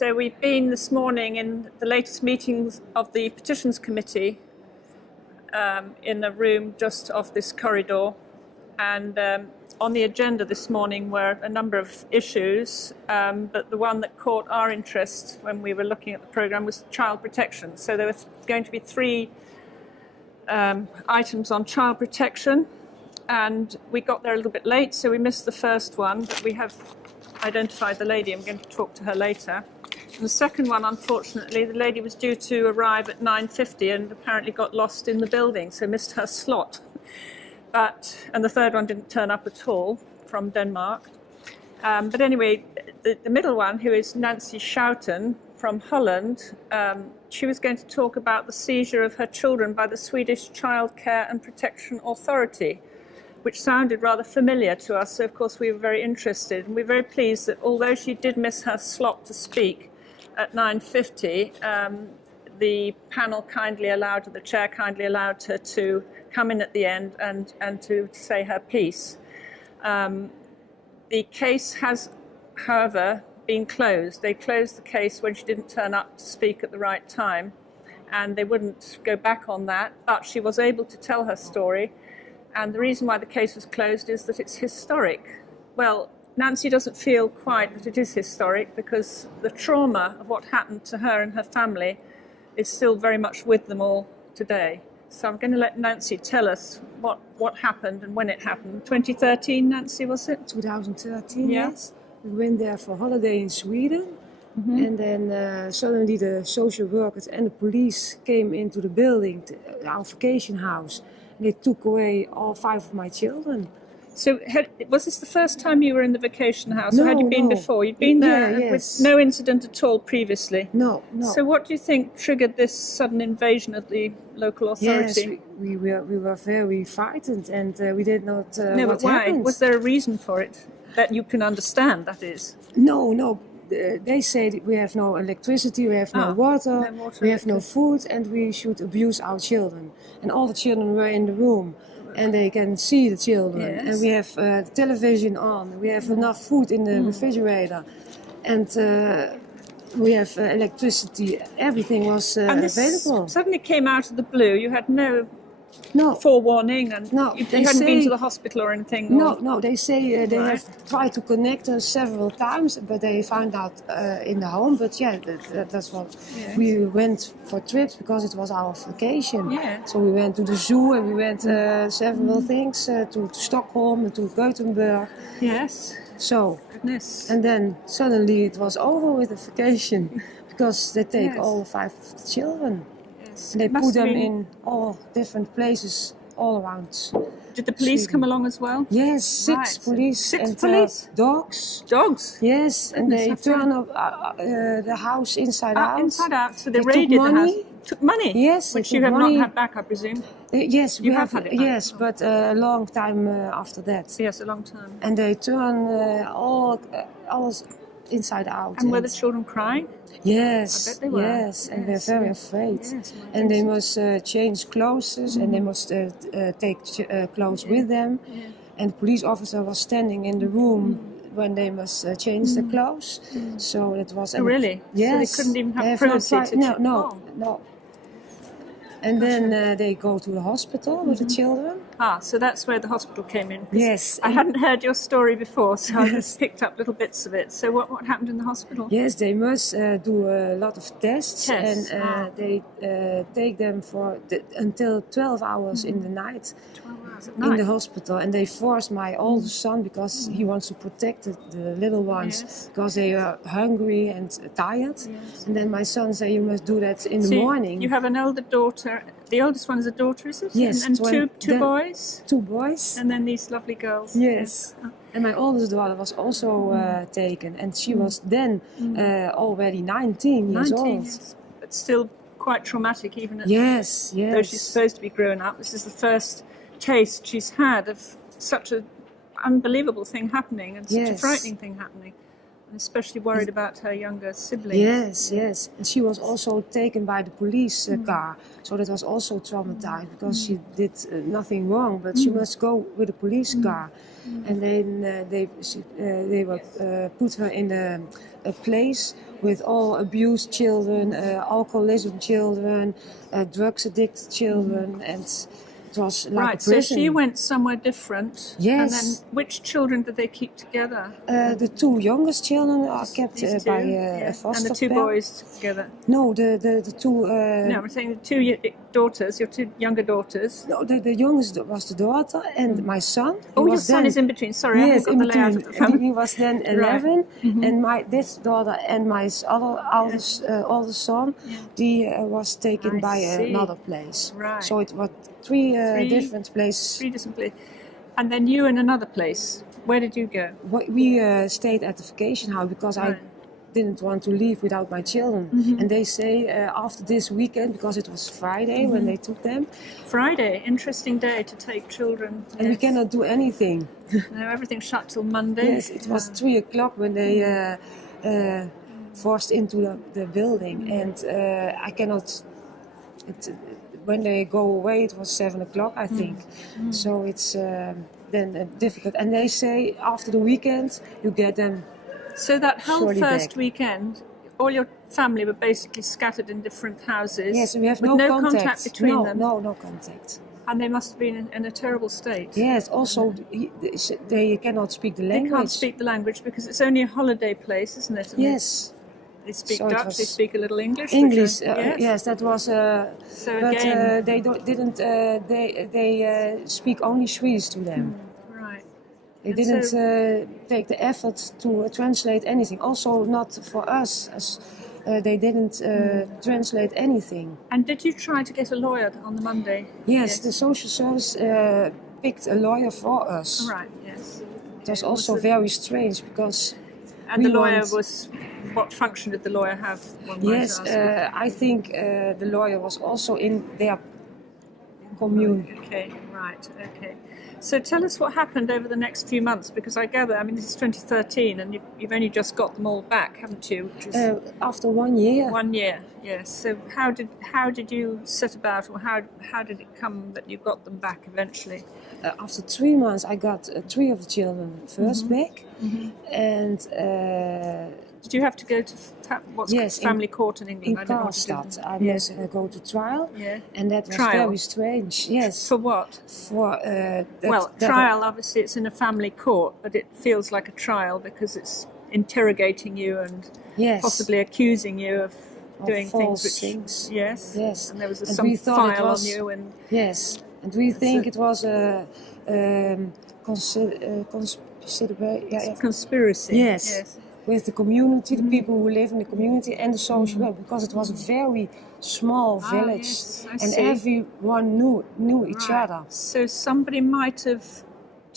So we've been this morning in the latest meetings of the Petitions Committee in a room just off this corridor. And on the agenda this morning were a number of issues, but the one that caught our interest when we were looking at the programme was child protection. So there was going to be three items on child protection, and we got there a little bit late, so we missed the first one, but we have identified the lady. I'm going to talk to her later. And the second one, unfortunately, the lady was due to arrive at 9:50 and apparently got lost in the building, so missed her slot. And the third one didn't turn up at all, from Denmark. But anyway, the middle one, who is Nancy Schouten from Holland, she was going to talk about the seizure of her children by the Swedish Child Care and Protection Authority, which sounded rather familiar to us. So, of course, we were very interested. And we're very pleased that although she did miss her slot to speak at 9:50, the panel the chair kindly allowed her to come in at the end and to say her piece. The case has, however, been closed. They closed the case when she didn't turn up to speak at the right time, and they wouldn't go back on that, but she was able to tell her story. And the reason why the case was closed is that it's historic. Well, Nancy doesn't feel quite that it is historic because the trauma of what happened to her and her family is still very much with them all today. So I'm going to let Nancy tell us what happened and when it happened. 2013, Nancy, was it? 2013, yeah. Yes. We went there for holiday in Sweden. Mm-hmm. And then suddenly the social workers and the police came into the building, our vacation house. And they took away all 5 of my children. So was this the first time you were in the vacation house, no, or had you been before? You'd been there yes. with no incident at all previously? No. So what do you think triggered this sudden invasion of the local authority? Yes, we were very frightened, and we did not No, what but why? happened. Was there a reason for it that you can understand, that is? No. They say that we have no electricity, we have no water, we have no food, and we should abuse our children. And all the children were in the room, and they can see the children. Yes. And we have the television on, we have enough food in the refrigerator, and we have electricity. Everything was available. Suddenly came out of the blue. You had no forewarning, and you hadn't been to the hospital or anything? No, they say they have tried to connect us several times, but they found out in the home. But that's what we went for trips because it was our vacation. Yeah. So we went to the zoo and we went several things to Stockholm and to Gothenburg. Yes. So, goodness. And then suddenly it was over with the vacation because they take all 5 of the children. And they put them in all different places all around. Did the police come along as well? Yes, 6 police. 6 police? Dogs. Dogs? Yes, and they turn up the house inside out. Inside out, so they raided the house. Took money? Yes. Which you have not had back, I presume? Yes, we have had it back. Yes, but a long time after that. Yes, a long time. And they turn all inside out. And were the children crying? Yes, I bet they were. Yes, and they're very afraid. Yes, and they must change clothes, and they must take clothes with them. Yeah. And the police officer was standing in the room when they must change the clothes. So it was... really? Yes. So they couldn't even have privacy? No. And then they go to the hospital with the children. So that's where the hospital came in. Yes. I hadn't heard your story before, so I just picked up little bits of it. So what happened in the hospital? Yes, they must do a lot of tests. And they take them until 12 hours in the night. 12 hours at night? In the hospital. And they forced my oldest son, because he wants to protect the little ones, because they are hungry and tired. Yes. And then my son said, you must do that in the morning. You have an elder daughter. The oldest one is a daughter, is it? Yes. And two boys? 2 boys. And then these lovely girls. Yes. And my oldest daughter was also taken, and she was then already 19 years old. Yes. But still quite traumatic, even yes. Though she's supposed to be grown up. This is the first taste she's had of such an unbelievable thing happening and such a frightening thing happening. especially worried about her younger siblings. Yes, yes. And she was also taken by the police car. So that was also traumatized because she did nothing wrong, but she must go with a police car. And then they were put her in a place with all abused children, alcoholism children, drugs addicted children, and it was like Right, a so prison. she went somewhere different. Yes. And then which children did they keep together? The two youngest children are kept These two? by Yeah. a foster And the two parent. boys together? No, the two. No, I'm saying the two daughters, your two younger daughters. No, the youngest was the daughter, and my son. He Oh, your was son then, is in between. Sorry, I yes, haven't in got the layout between. of the family. He was then 11, and this daughter and my older son, he was taken I by see. another place. Right. So it was three different places. Three different places. And then you in another place. Where did you go? We stayed at the vacation house because I didn't want to leave without my children. And they say after this weekend, because it was Friday when they took them, Friday, interesting day to take children. and we cannot do anything. No, everything's shut till Monday. Yes, it was 3 o'clock when they forced into the building, and I cannot. When they go away, it was 7 o'clock, I think. So it's then difficult. And they say after the weekend, you get them. So that whole surely first back. weekend, all your family were basically scattered in different houses. Yes, we have with no contact between them. No contact. And they must have been in a terrible state. Yes, also they cannot speak the They language. can't speak the language because it's only a holiday place, isn't it? And Yes. They speak So it Dutch, was they speak a little English. English, yes. yes, that was. So but again, they didn't. They speak only Swedish to them. right. They And didn't so- take the effort to translate anything. Also, not for us, as they didn't translate anything. And did you try to get a lawyer on the Monday? Yes, the social service picked a lawyer for us. Right, yes. It was also very strange because. And the we lawyer want- was. What function did the lawyer have? One might Yes, ask. I think the lawyer was also in their commune. Okay, right, okay. So tell us what happened over the next few months, because I gather, I mean, this is 2013, and you've only just got them all back, haven't you? Which is After 1 year. 1 year, yes. So how did you set about, or how did it come that you got them back eventually? After 3 months, I got 3 of the children first back, and Did you have to go to what's Yes, family court in England? in I don't know what to do. Karlstad, I must go to trial, Yeah. and that was Trial? very strange. Yes, For what? for Well, trial, obviously, it's in a family court, but it feels like a trial because it's interrogating you and yes, possibly accusing you of doing false things which... things. Yes? Yes. And there was And some we thought it file was- on you and... Yes, and we think So- it was a Conspiracy. Yes. with the community, Mm-hmm. the people who live in the community, and the social work, because it was a very small village, yes, I and see. everyone knew each Right. other. So somebody might have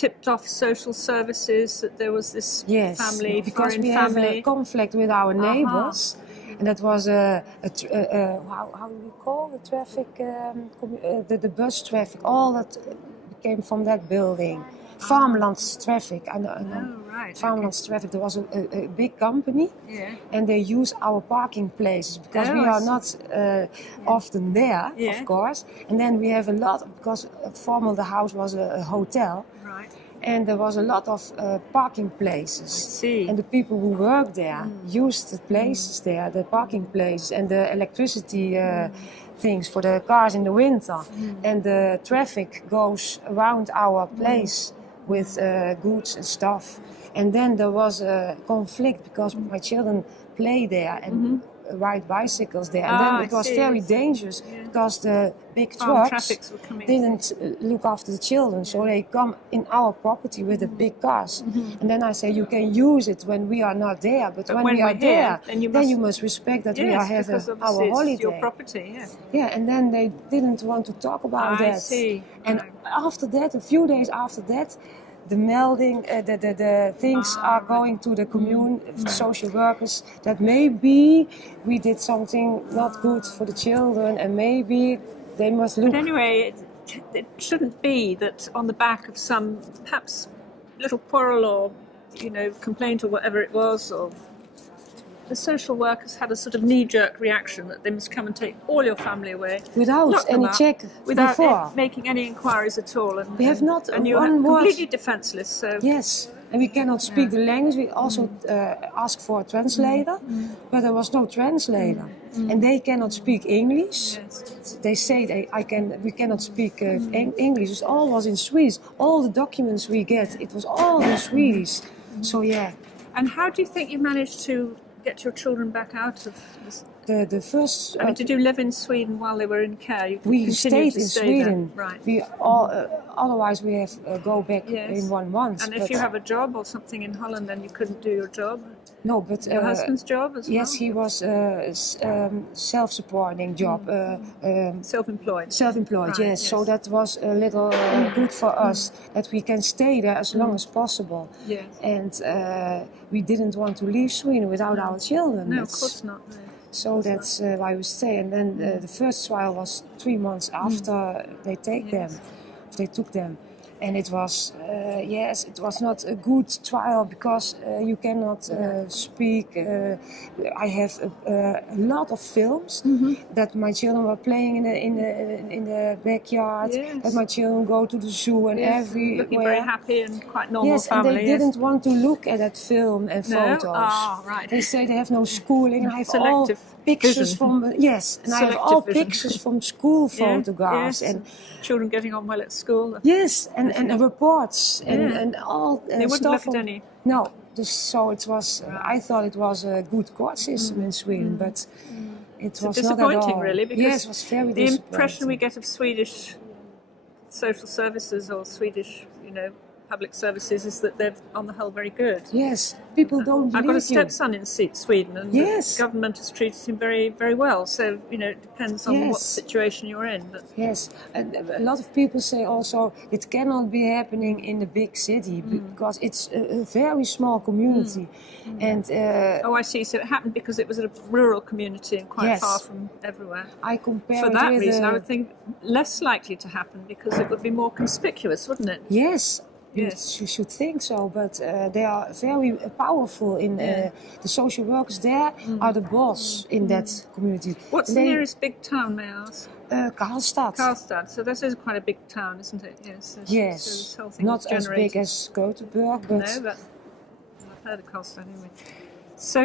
tipped off social services that there was this Yes, family, because foreign we family. have a conflict with our neighbors, and that was how do we call the traffic? The bus traffic, all that came from that building. Farmlands traffic, I know. Oh, right. Farmlands traffic. There was a big company, Yeah. and they use our parking places because Oh, we I are see. not often there, Yeah. of course. And then we have a lot, because formerly the house was a hotel, Right. and there was a lot of parking places. I see. And the people who work there used the places there, the parking places, and the electricity things for the cars in the winter. And the traffic goes around our place with goods and stuff. And then there was a conflict because my children play there and ride bicycles there. And then I it was see. very dangerous because the big Farm trucks traffics were coming. didn't look after the children, so they come in our property with the big cars. And then I say, you can use it when we are not there, but when we when are we're here, there, then you must respect that we Yes, are having because our obviously holiday. it's your property, yeah. Yeah, and then they didn't want to talk about I that. see. And Right. after that, a few days after that, the melding, the things are going to the commune, social workers, that maybe we did something not good for the children, and maybe they must look. But anyway, it shouldn't be that on the back of some perhaps little quarrel or complaint or whatever it was, or the social workers had a sort of knee-jerk reaction that they must come and take all your family away Without lock them any up, check without before. making any inquiries at all. And We have not and you're one word. completely defenseless. So Yes, and we cannot speak the language. We also asked for a translator, but there was no translator, and they cannot speak English. yes. They say we cannot speak English. It all was in Swedish. All the documents we get, it was all in Swedish. So yeah. And how do you think you managed to get your children back out of this? The first. Did you live in Sweden while they were in care? You We continued stayed to in stay Sweden. there. Right. We all, otherwise we have go back Yes. in 1 month. And if you have a job or something in Holland, then you couldn't do your job. no, but Your husband's job as yes, well. he was self-supporting job. Self-employed. Self-employed, Right, yes. So that was a little good for us that we can stay there as long as possible. Yes. And we didn't want to leave Sweden without our children. No, of course not. No. So that's why we stay. And then the first trial was 3 months after they took them. And it was, it was not a good trial because you cannot speak. I have a lot of films that my children were playing in the backyard. Yes. That my children go to the zoo and everywhere. Looking very happy and quite normal Yes, family. and they didn't want to look at that film and No? photos. Ah, right. They say they have no schooling. And I have all Selective pictures vision. from and I have Selective all vision. pictures from school photographs yes. and children getting on well at school. yes, and reports and Yeah. and all They wouldn't stuff. look at any. No, so it was. I thought it was a good court system in Sweden, but it was not at Disappointing, all. really, because yes, it was very the impression we disappointing. get of Swedish social services or Swedish, public services is that they're on the whole very good. Yes, people don't I've got a believe you. stepson in Sweden, and Yes. the government has treated him very, very well. So it depends on what Yes. situation you're in. But Yes, and a lot of people say also it cannot be happening in the big city because it's a very small community, and oh, I see. So it happened because it was a rural community and quite Yes. far from everywhere. I compare For it that with reason, I would think less likely to happen because it would be more conspicuous, wouldn't it? yes. Yes. You should think so, but they are very powerful. In the social workers there are the boss in that community. What's the They- nearest big town, may I ask? Karlstad. Karlstad. So this is quite a big town, isn't it? Yes. Yes, So this whole thing not was as generated. big as Gothenburg, but No, but I've heard of Karlstad anyway. So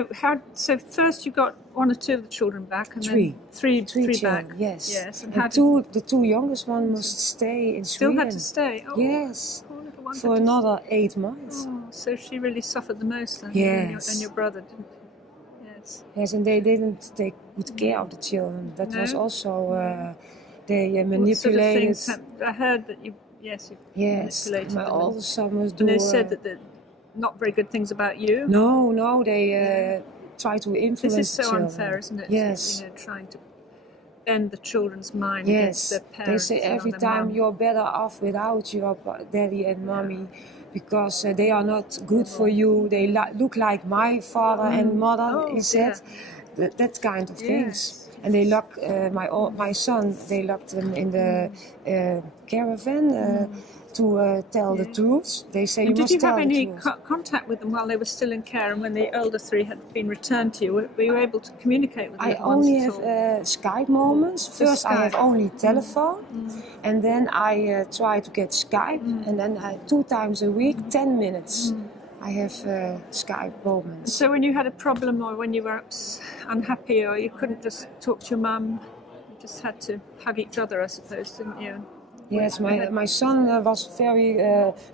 first you got 1 or 2 of the children back, and Three. then three children, back. yes. Yes. And And the two youngest one must stay in still Sweden. had to stay. Oh, Yes, poor little one for had to another 8 months. Oh, so she really suffered the most then. Yes. And your brother didn't. Yes. Yes, and they didn't take good care of the children. That was No? also they What sort of manipulated. things I heard that you Yes, manipulated my them. older son was And doing. they said that they're not very good things about you. No, they try to influence This is the so children. unfair, isn't it? Yes. Trying to bend the children's mind against Yes, their they parents. say and every their time mum. you're better off without your daddy and mommy because they are not good for you. They look like my father and mother, Oh, he said. That kind of things. Yes. And they lock my son, they locked him in the caravan to tell the truth. They say you And did must you tell have the any truth. contact with them while they were still in care, and when the older 3 had been returned to you? Were you able to communicate with the I little ones only at have all? Skype moments. First, I have Skype. only telephone, and then I try to get Skype, and then 2 times a week, 10 minutes. I have Skype moments. So when you had a problem or when you were unhappy or you couldn't just talk to your mum, you just had to hug each other, I suppose, didn't you? Yes, my son was very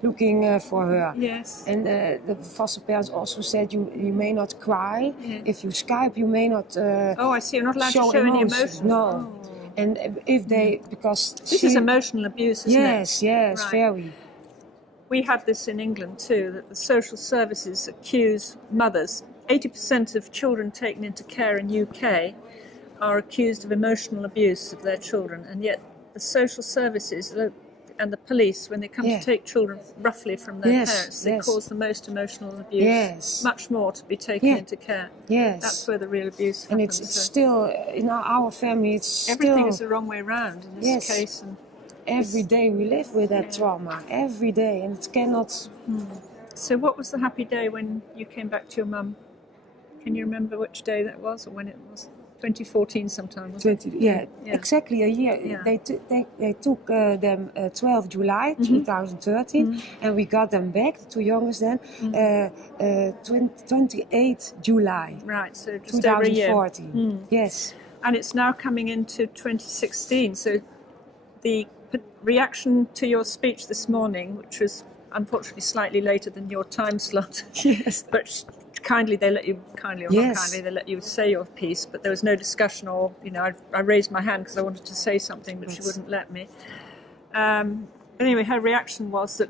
looking for her. Yes. And the foster parents also said you may not cry. Yes. If you Skype, you may not Oh, I see. You're not allowed show to show any emotion. emotion. No. Oh. And if they, because This is emotional abuse, isn't it? Yes, Right. very. We have this in England too, that the social services accuse mothers. 80% of children taken into care in UK are accused of emotional abuse of their children, and yet the social services and the police, when they come Yeah. to take children roughly from their Yes, parents, they yes. cause the most emotional abuse. Yes. Much more to be taken Yeah. into care. Yes. That's where the real abuse And happens. it's So still, in our family, it's everything still, is the wrong way round in this Yes. case. And every day we live with that trauma, every day, and it cannot So what was the happy day when you came back to your mum? Can you remember which day that was or when it was? 2014 sometime, wasn't it? Yeah, exactly a year. Yeah. They took them 12 July 2013, and we got them back, the two youngest then, 28 July Right, so just over a year. 2014. Yes. And it's now coming into 2016, so the reaction to your speech this morning, which was unfortunately slightly later than your time slot, Yes. but kindly they let you, kindly or Yes. not kindly, they let you say your piece, but there was no discussion or, I raised my hand because I wanted to say something, but she wouldn't let me. Anyway, her reaction was that,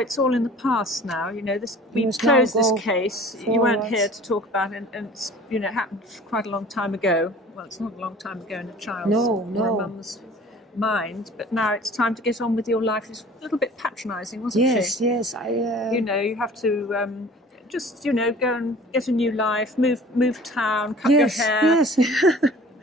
it's all in the past now, we closed this case, you weren't here to talk about it, and it's, it happened quite a long time ago. Well, it's not a long time ago in a child's or a mum's mind, but now it's time to get on with your life. It's a little bit patronising, wasn't she? Yes, you have to just, go and get a new life, move town, cut your hair. Yes.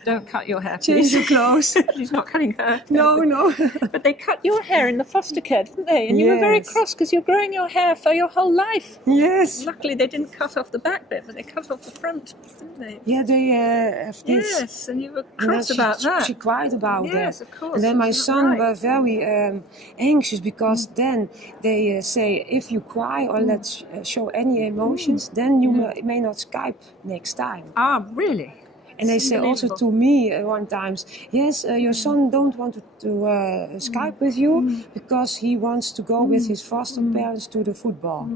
Don't cut your hair, Change please. your clothes. She's not cutting her. No. But they cut your hair in the foster care, didn't they? And you were very cross because you're growing your hair for your whole life. Yes. Luckily, they didn't cut off the back bit, but they cut off the front, didn't they? Yeah, they have this. Yes, and you were cross about that. She cried about that. Yes, of course. And then my son Right. were very anxious because then they say if you cry or let's show any emotions, then you may not Skype next time. Ah, really? And they say also to me one times, yes, your son don't want to Skype with you because he wants to go with his foster parents to the football.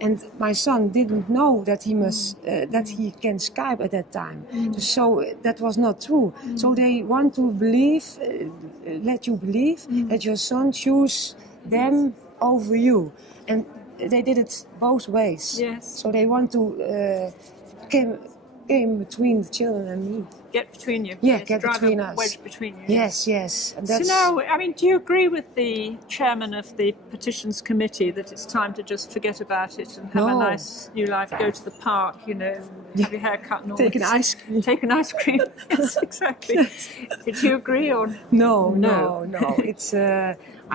And my son didn't know that he must that he can Skype at that time. So that was not true. So they want to believe, let you believe that your son choose them over you. And they did it both ways. Yes. So they want to came between the children and me. Get between you. Yeah, Yes, get drive between a us. wedge between you. Yes. And that's, So now, do you agree with the chairman of the petitions committee that it's time to just forget about it and have a nice new life, go to the park, have your hair cut and all take an this? ice cream. Take an ice cream. Yes, exactly. Did you agree or? No. It's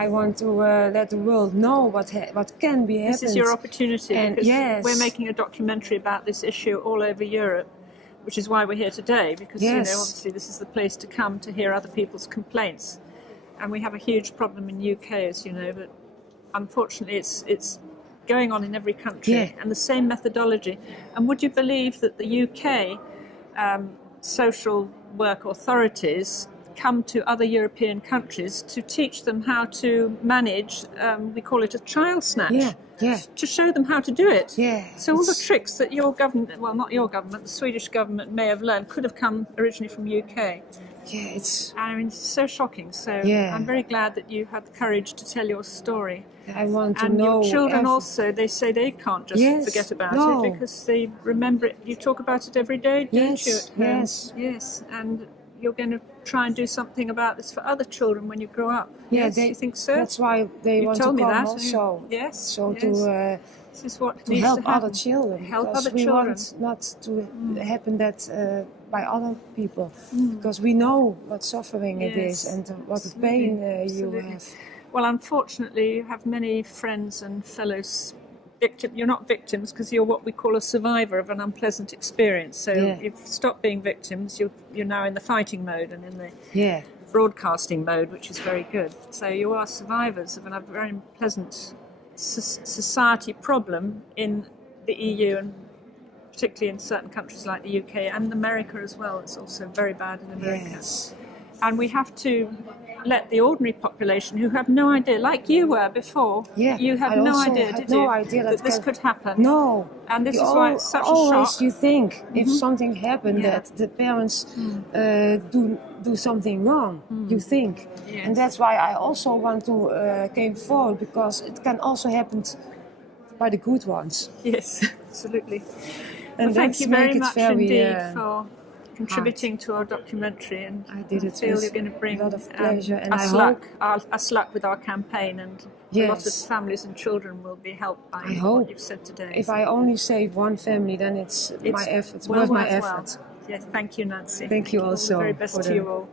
I want to let the world know what can be happened. This is your opportunity And because we're making a documentary about this issue all over Europe, which is why we're here today, because obviously this is the place to come to hear other people's complaints. And we have a huge problem in the UK, as you know, but unfortunately it's going on in every country and the same methodology. And would you believe that the UK social work authorities come to other European countries to teach them how to manage, we call it a child snatch, to show them how to do it. So all the tricks that your government, well, not your government, the Swedish government may have learned could have come originally from UK. It's so shocking. So I'm very glad that you had the courage to tell your story. I want to and know. Your children also, they say they can't just forget about it because they remember it. You talk about it every day, don't you? Yes. And you're going to try and do something about this for other children when you grow up. Yes, you think so? That's why they want to come also. Yes. So yes. This is what to help other children. Help because other we children. want not to happen that by other people, because we know what suffering it is and what the pain you have. Well, unfortunately, you have many friends and fellows. You're not victims because you're what we call a survivor of an unpleasant experience. So you've stopped being victims. You're now in the fighting mode and in the broadcasting mode, which is very good. So you are survivors of a very unpleasant society problem in the EU and particularly in certain countries like the UK and America as well. It's also very bad in America. Yes. And we have to let the ordinary population who have no idea, like you were before, you had no idea, did you, that this could happen? No. And this is why it's such a always shock. You think if something happened that the parents do something wrong, you think. Yes. And that's why I also want to came forward, because it can also happen by the good ones. Yes, absolutely. And thank you very much indeed very, for contributing to our documentary, and I did it feel with you're going to bring a lot of pleasure, and us luck with our campaign, and a lot of Yes. families and children will be helped by I hope. what you've said today. If I only save one family, then it's my effort, well worth my worthwhile. effort. Yes, thank you, Nancy. Thank you All also the very best for to the- you all.